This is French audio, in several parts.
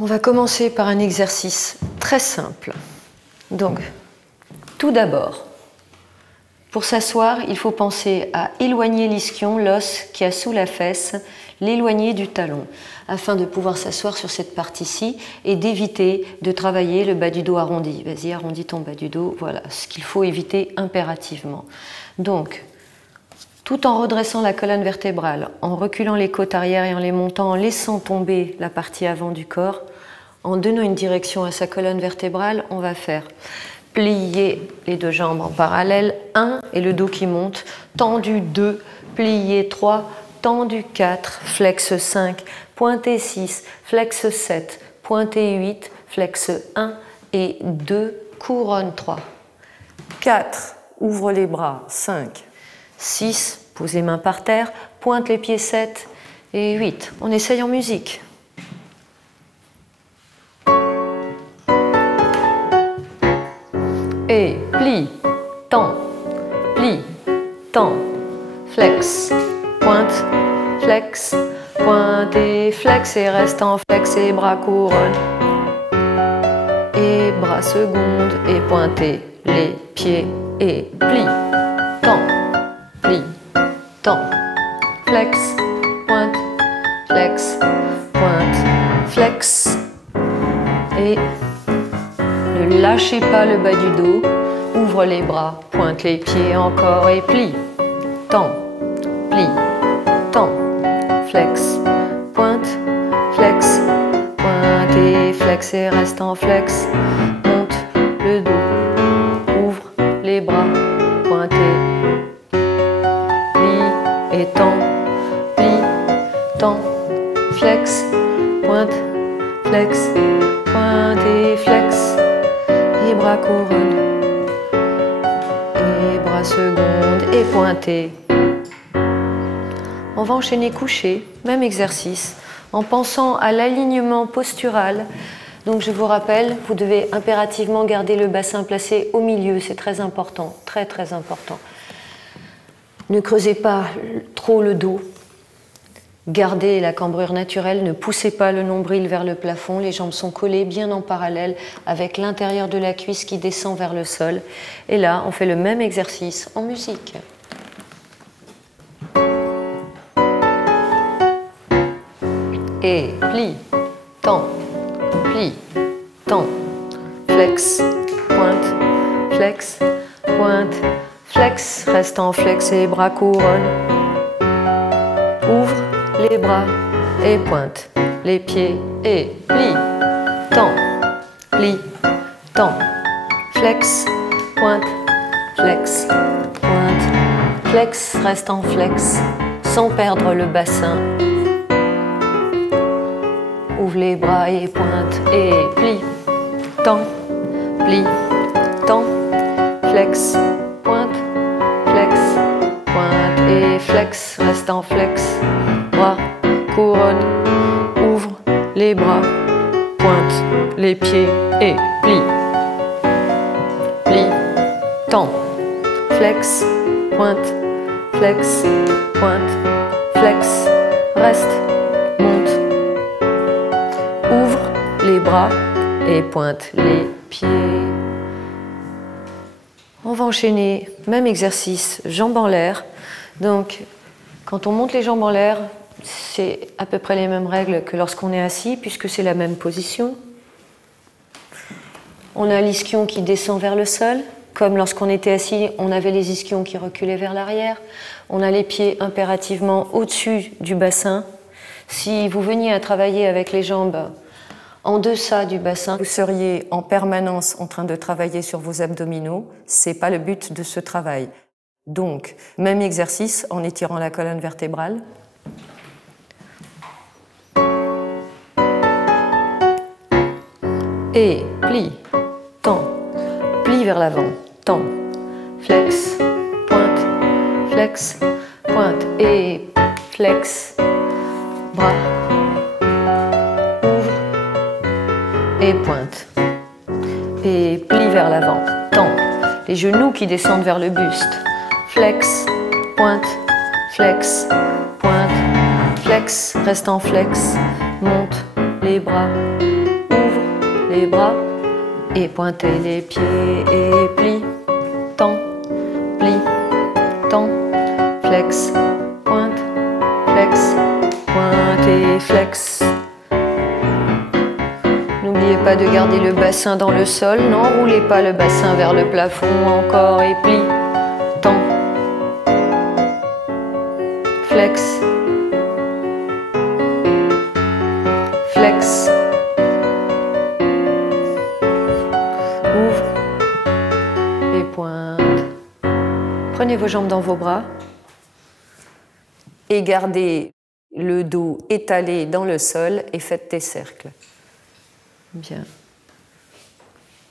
On va commencer par un exercice très simple. Donc, tout d'abord, pour s'asseoir, il faut penser à éloigner l'ischion, l'os qui a sous la fesse, l'éloigner du talon, afin de pouvoir s'asseoir sur cette partie-ci et d'éviter de travailler le bas du dos arrondi. Vas-y, arrondis ton bas du dos, voilà ce qu'il faut éviter impérativement. Donc, tout en redressant la colonne vertébrale, en reculant les côtes arrière et en les montant, en laissant tomber la partie avant du corps, en donnant une direction à sa colonne vertébrale, on va faire plier les deux jambes en parallèle, 1 et le dos qui monte, tendu 2, plié 3, tendu 4, flex 5, pointé 6, flex 7, pointé 8, flex 1 et 2, couronne 3. 4, ouvre les bras, 5, 6, pose les mains par terre, pointe les pieds 7 et 8. On essaye en musique. Et plie, tend, flex, pointe et flex et reste en flex et bras couronne. Et bras seconde et pointez les pieds et plie, tend, flex, pointe, flex et ne lâchez pas le bas du dos, ouvre les bras, pointe les pieds encore et plie, tend, flex, pointe et flex et reste en flex, monte le dos, ouvre les bras, pointe et tend, flex, pointe et flex. Et bras couronne, et bras seconde, et pointé. On va enchaîner couché, même exercice, en pensant à l'alignement postural. Donc je vous rappelle, vous devez impérativement garder le bassin placé au milieu, c'est très important, très très important. Ne creusez pas trop le dos. Gardez la cambrure naturelle, ne poussez pas le nombril vers le plafond, les jambes sont collées bien en parallèle avec l'intérieur de la cuisse qui descend vers le sol. Et là, on fait le même exercice en musique. Et plie, tend, flex, pointe, flex, reste en flex et bras couronne. Ouvre les bras et pointe les pieds et plie, tend, flex, pointe, flex, reste en flex sans perdre le bassin. Ouvre les bras et pointe et plie, tend, flex, pointe et flex, reste en flex. Bras, couronne, ouvre les bras, pointe les pieds et plie, tend, flex, pointe, reste, monte, ouvre les bras et pointe les pieds. On va enchaîner, même exercice, jambes en l'air. Donc, quand on monte les jambes en l'air, c'est à peu près les mêmes règles que lorsqu'on est assis, puisque c'est la même position. On a l'ischion qui descend vers le sol. Comme lorsqu'on était assis, on avait les ischions qui reculaient vers l'arrière. On a les pieds impérativement au-dessus du bassin. Si vous veniez à travailler avec les jambes en deçà du bassin, vous seriez en permanence en train de travailler sur vos abdominaux. Ce n'est pas le but de ce travail. Donc, même exercice en étirant la colonne vertébrale. Et plie, tend, plie vers l'avant, tend, flex, pointe et flex, bras, ouvre et pointe. Et plie vers l'avant, tend, les genoux qui descendent vers le buste, flex, pointe, flex, reste en flex, monte les bras, les bras et pointez les pieds et plie, tend, plie, tend, flex, pointe, flex, pointe et flex. N'oubliez pas de garder le bassin dans le sol, n'enroulez pas le bassin vers le plafond, encore et plie, tend, flex, flex, ouvre et pointe. Prenez vos jambes dans vos bras et gardez le dos étalé dans le sol et faites des cercles. Bien.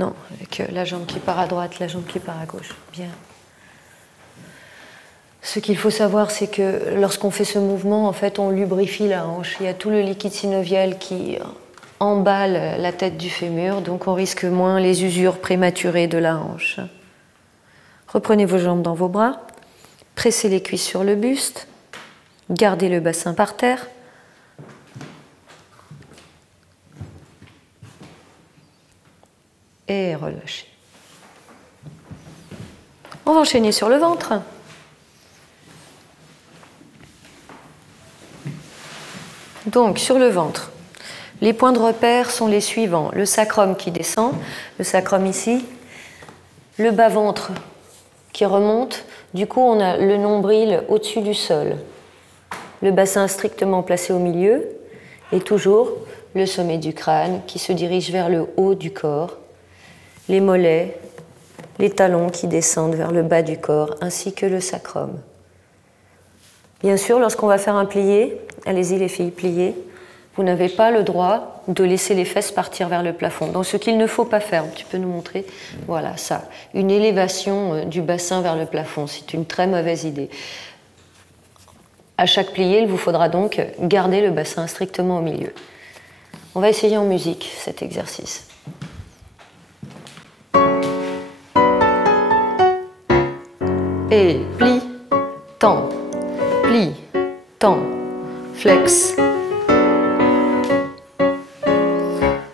Non, avec la jambe qui part à droite, la jambe qui part à gauche. Bien. Ce qu'il faut savoir, c'est que lorsqu'on fait ce mouvement, en fait, on lubrifie la hanche. Il y a tout le liquide synovial qui emballe la tête du fémur, donc on risque moins les usures prématurées de la hanche. Reprenez vos jambes dans vos bras, pressez les cuisses sur le buste, gardez le bassin par terre. Et relâchez. On va enchaîner sur le ventre. Donc, sur le ventre, les points de repère sont les suivants. Le sacrum qui descend, le sacrum ici, le bas-ventre qui remonte. Du coup, on a le nombril au-dessus du sol, le bassin strictement placé au milieu, et toujours le sommet du crâne qui se dirige vers le haut du corps, les mollets, les talons qui descendent vers le bas du corps, ainsi que le sacrum. Bien sûr, lorsqu'on va faire un plié, allez-y les filles, pliez, vous n'avez pas le droit de laisser les fesses partir vers le plafond. Donc ce qu'il ne faut pas faire, tu peux nous montrer, voilà ça, une élévation du bassin vers le plafond, c'est une très mauvaise idée. À chaque plié, il vous faudra donc garder le bassin strictement au milieu. On va essayer en musique cet exercice. Et plie, tend, plie, tend, flex.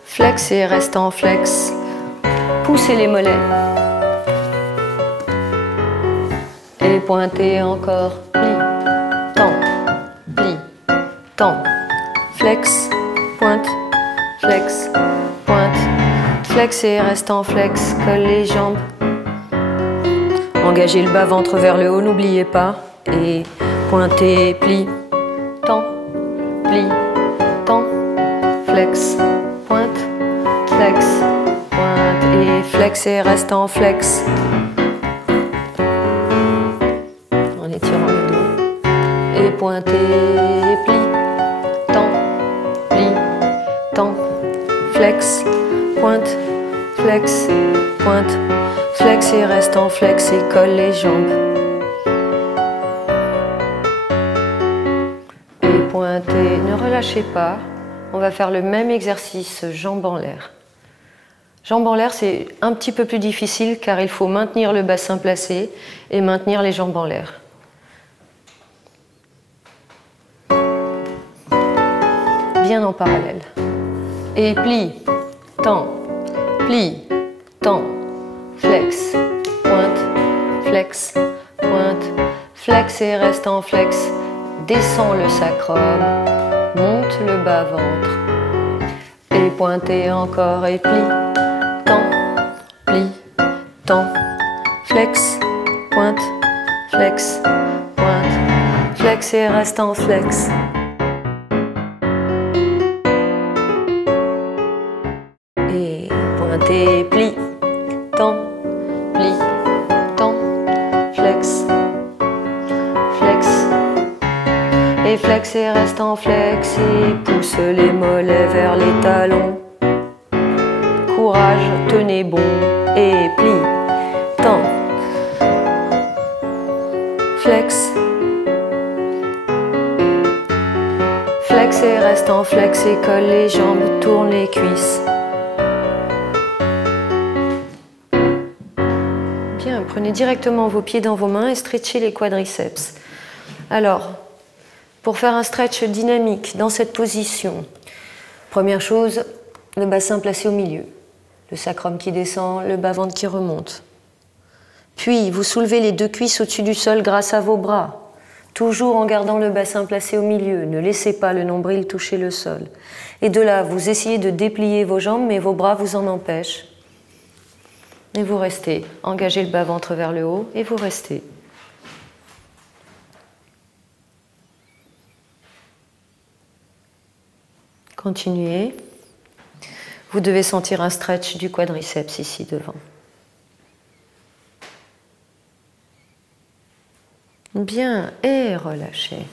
Flex et reste en flex. Poussez les mollets. Et pointez encore. Plie, tend, plie, tend. Flex, pointe, flex, pointe. Flex et reste en flex. Colle les jambes. Engagez le bas-ventre vers le haut, n'oubliez pas. Et pointez, plie, tend, plie, tend, flex, pointe, flex, pointe, et flex et reste en flex. En étirant le dos. Et pointez, plie, tend, plie, tend, flex, pointe, flex, pointe. Flex et reste en flex et colle les jambes. Et pointez, ne relâchez pas. On va faire le même exercice, jambes en l'air. Jambes en l'air, c'est un petit peu plus difficile car il faut maintenir le bassin placé et maintenir les jambes en l'air. Bien en parallèle. Et plie, tend, plie, tend. Flex, pointe, flex, pointe, flex et reste en flex. Descend le sacrum, monte le bas-ventre. Et pointez encore et plie, tend, plie, tend, flex, pointe, flex, pointe, flex et reste en flex. Et pointez, plie, tend, plie, tend, flex, flex, et flex et reste en flex, et pousse les mollets vers les talons. Courage, tenez bon, et plie, tend, flex, flex et reste en flex, et colle les jambes, tourne les cuisses. Bien, prenez directement vos pieds dans vos mains et stretchez les quadriceps. Alors, pour faire un stretch dynamique dans cette position, première chose, le bassin placé au milieu. Le sacrum qui descend, le bas-ventre qui remonte. Puis, vous soulevez les deux cuisses au-dessus du sol grâce à vos bras, toujours en gardant le bassin placé au milieu. Ne laissez pas le nombril toucher le sol. Et de là, vous essayez de déplier vos jambes, mais vos bras vous en empêchent. Et vous restez. Engagez le bas-ventre vers le haut et vous restez. Continuez. Vous devez sentir un stretch du quadriceps ici devant. Bien, et relâchez.